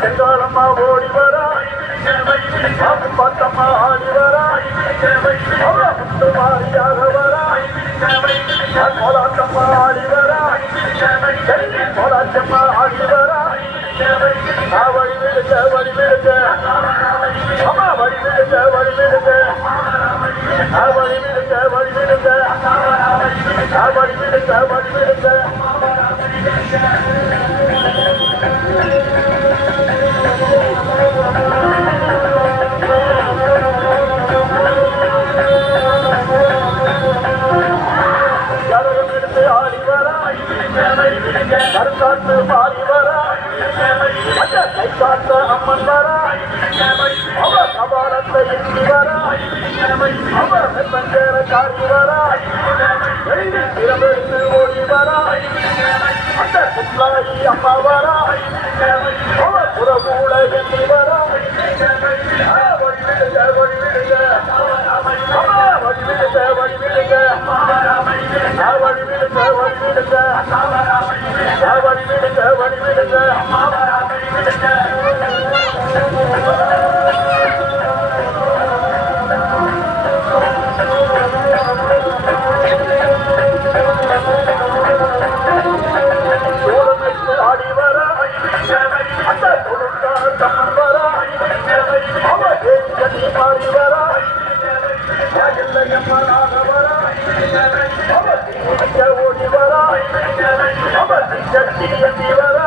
செங்காலம்மா ஓடி வரா பத்தம்மா ஆடி வரா முத்து மாறியாக வரா கோலாட்டம்மா ஆடி வரா கோலாட்டம்மா ஆடி வரா வழி விடுங்க வழி விடுங்க அம்மா வழி விடுங்க வழி விடுங்க வழி விடுங்க வழி விடுங்க வழி விடுங்க வழி விடுங்க கருக்காட்டு மாறி வரா கை காத்த அம்மன் வரா அவ கபாலத்தை எண்ணி வரா அவ வெப்பஞ்சேர காரி வரா திறமெடுத்து ஓடி வரா அந்த குట్లాயி அம்மா வரா அவ புறமூட எண்ணி வரா வழி விடுங்க வழி விடுங்க வழி விடுங்க வழி விடுங்க வழி விடுங்க வழி விடுங்க வழி விடுங்க வழி விடுங்க சோழனுக்கு ஆடி வர அந்த கொடுக்கான தம்மன் வர அவ கட்டி மாறி வர ஓடி வர அவ கட்டி வர